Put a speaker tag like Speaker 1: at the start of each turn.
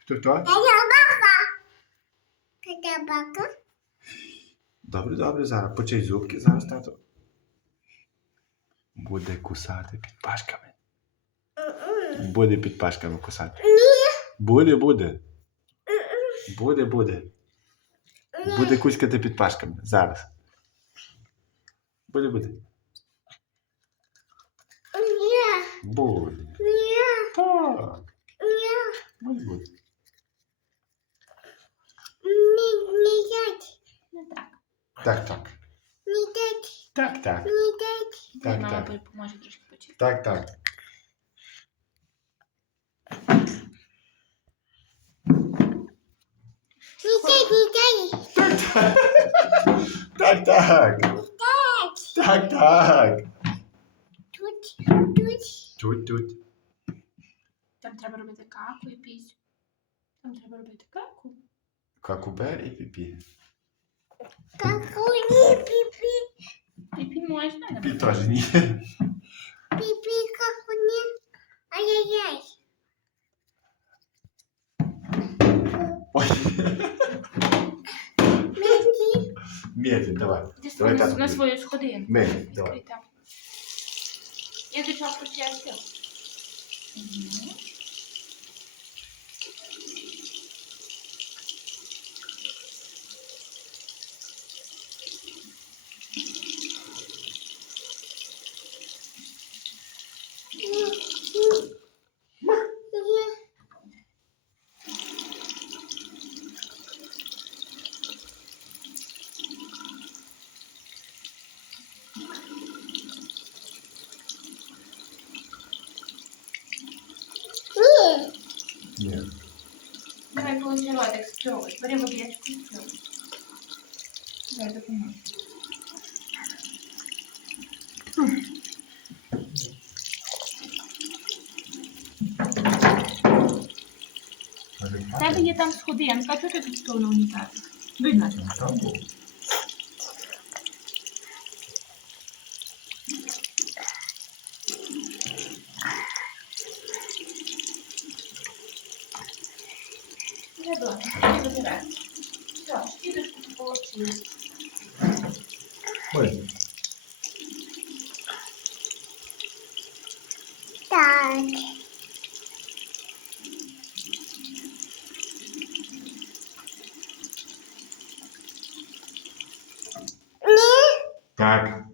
Speaker 1: Хто?
Speaker 2: Собака.
Speaker 1: Добре, добре, зараз. Почай зубки, зараз тато. Буде кусати під пашками. Буде під пашками кусати. Буде. Буде. Буде куськати під пашками. Зараз. Буде. Буде. Так. Буде. Так. Так.
Speaker 3: Мама поможе трошки почекати.
Speaker 1: Так. Так. Тут.
Speaker 3: Там треба робити каку і пісню. Там треба робити каку.
Speaker 1: Какубер і піпі.
Speaker 3: Піпі можна?
Speaker 1: Пі теж ні.
Speaker 2: Ай-яй-яй.
Speaker 1: Ой. Медленно, давай. Давай так.
Speaker 3: На свою сходинку.
Speaker 1: Медленно, давай.
Speaker 3: Відкрий там. Я до чого причастя.
Speaker 1: Ні.
Speaker 3: Давай полосний ротик спробуй. Бери водичку і спробуй. Давай допоможу. В тебе є там сходинка, чого ти тут став на унітазі? Видно.
Speaker 1: Там був.
Speaker 3: Не добре, не вибирай. Все, шкідочку получили.
Speaker 1: Ой.
Speaker 2: Так.
Speaker 1: Так.